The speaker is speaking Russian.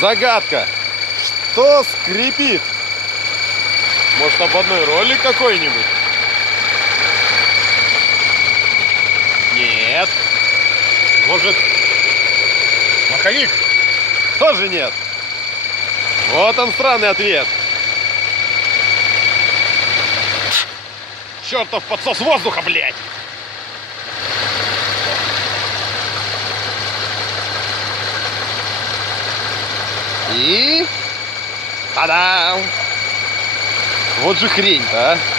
Загадка. Что скрипит? Может, ободной ролик какой-нибудь? Нет. Может, маховик? Тоже нет. Вот он, странный ответ. Чертов подсос воздуха, блядь! И... Та-дам! Вот же хрень-то, а!